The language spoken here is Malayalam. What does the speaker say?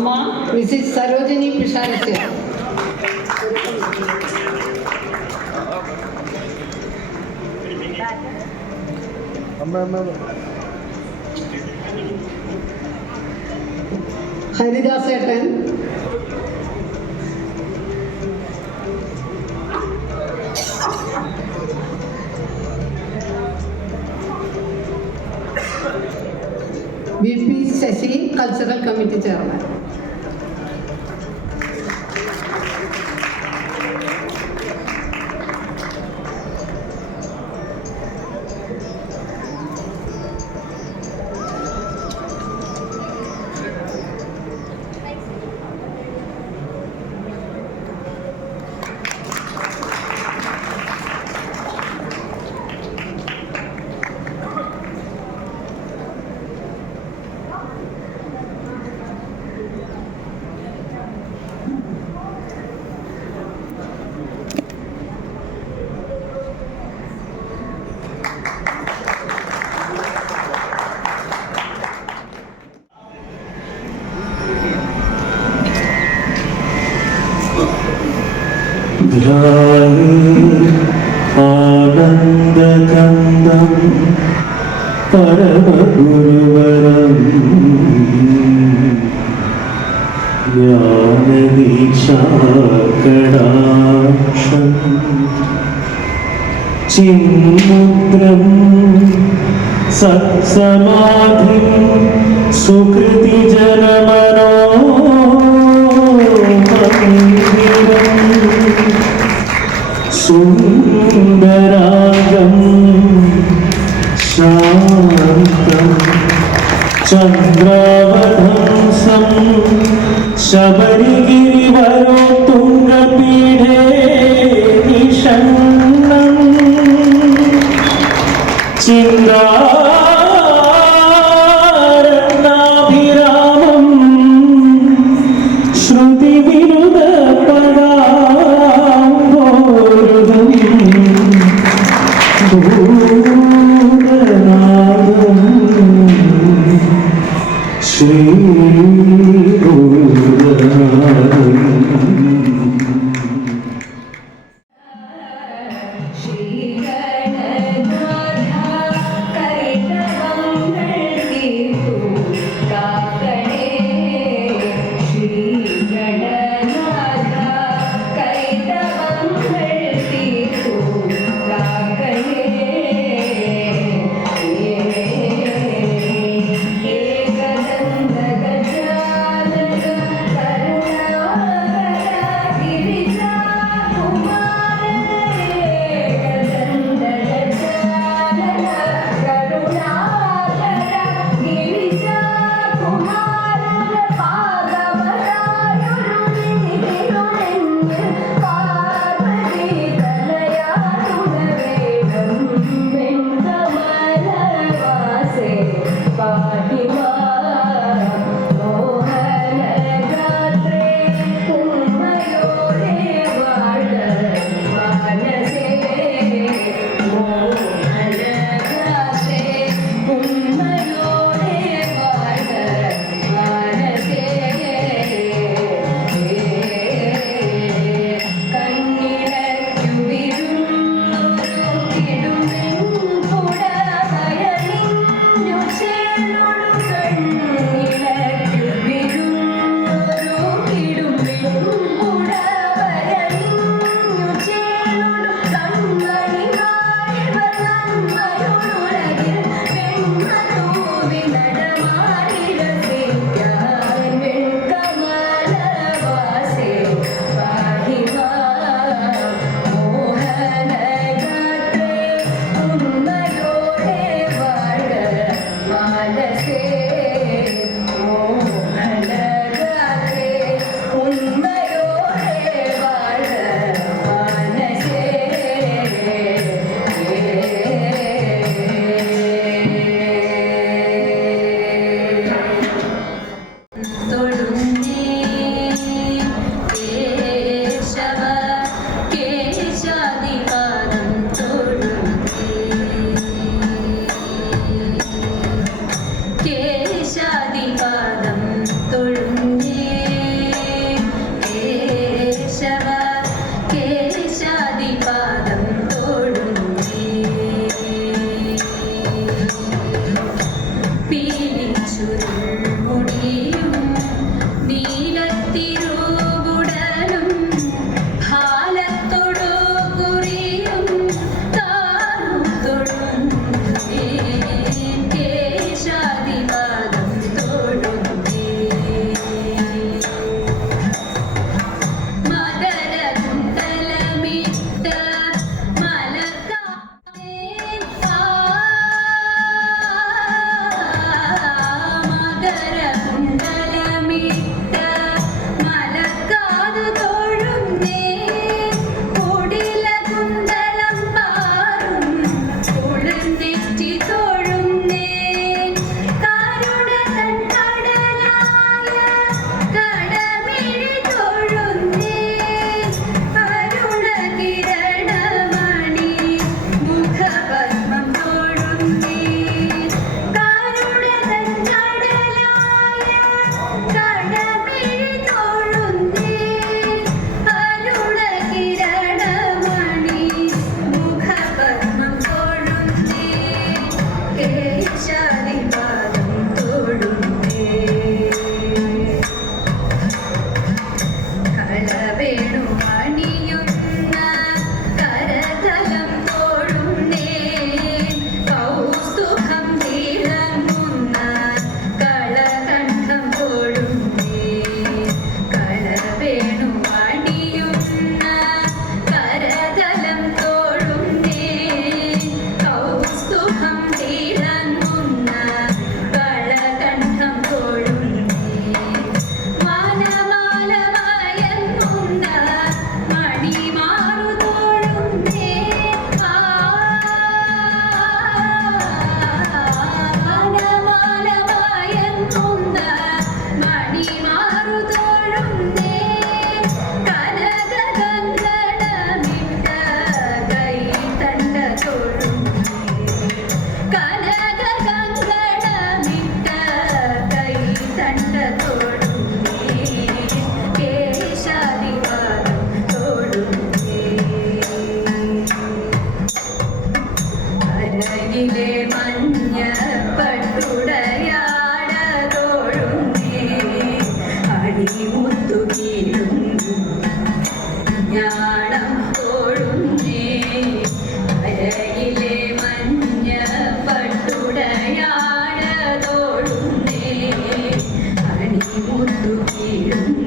അമ്മ മിസ്സിസ് സരോജിനി പിഷാരസ്യ അമ്മ അമ്മ ഹരിദാസേട്ടൻ V P Sasi cultural committee chairman ആനന്ദകന്ദം പരമഗുരുവരം. ജ്ഞാനദീക്ഷാകടാക്ഷം ചിന്മുദ്രം സത്സമാധിം ചന്ദ്രാവധംസം ശബരിഗിരിവരോ ശ്രീഭൂതനാദം trabaja you.